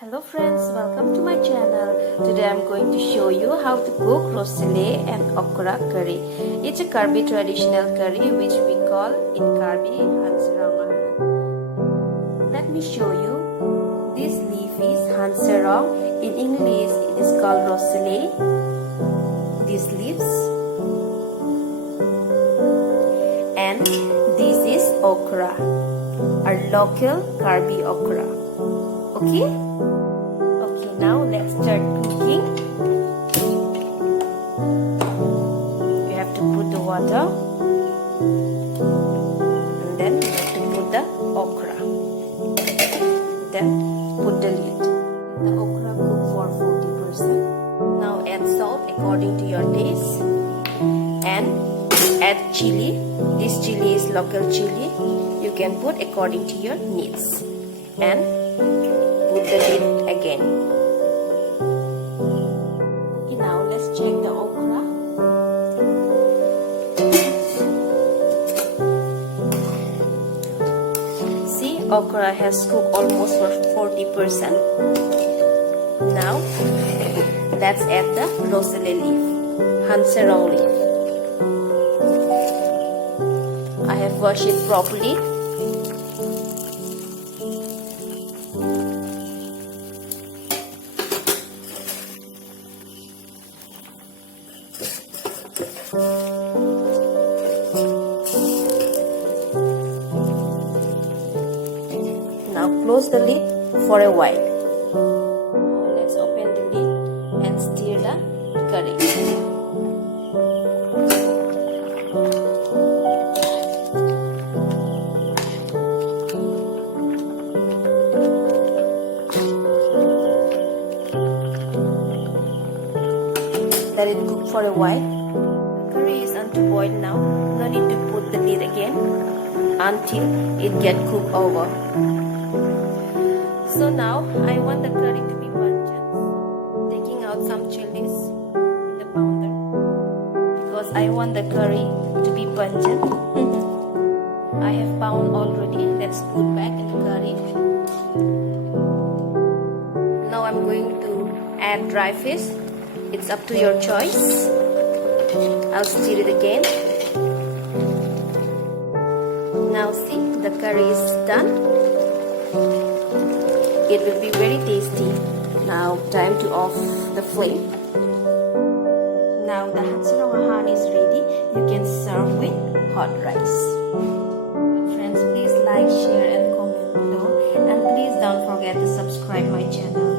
Hello friends, welcome to my channel. Today I'm going to show you how to cook roselle and okra curry. It's a Karbi traditional curry which we call in Karbi Ahan. Let me show you. This leaf is Hanserong. In English it is called roselle. These leaves. And this is okra, our local Karbi okra. Okay? Now let's start cooking. You have to put the water and then you have to put the okra. Then put the lid. The okra cook for 40%. Now add salt according to your taste and add chili. This chili is local chili. You can put according to your needs and put the lid again. Now let's check the okra. See, okra has cooked almost for 40%. Now let's add the roselle leaf, Hanserong leaf. I have washed it properly. Now close the lid for a while. Now let's open the lid and stir the curry. Let it cook for a while. The curry is on to boil now. No need to put the lid again until it gets cooked over. So now I want the curry to be pungent. Taking out some chilies in the pounder because I want the curry to be pungent. I have pound already. Let's put back in the curry. Now I'm going to add dry fish. It's up to your choice. I'll stir it again. Now see, the curry is done. It will be very tasty. Now time to off the flame. Now the Hanserong Ahan is ready. You can serve with hot rice. Friends, please like, share and comment below. And please don't forget to subscribe my channel.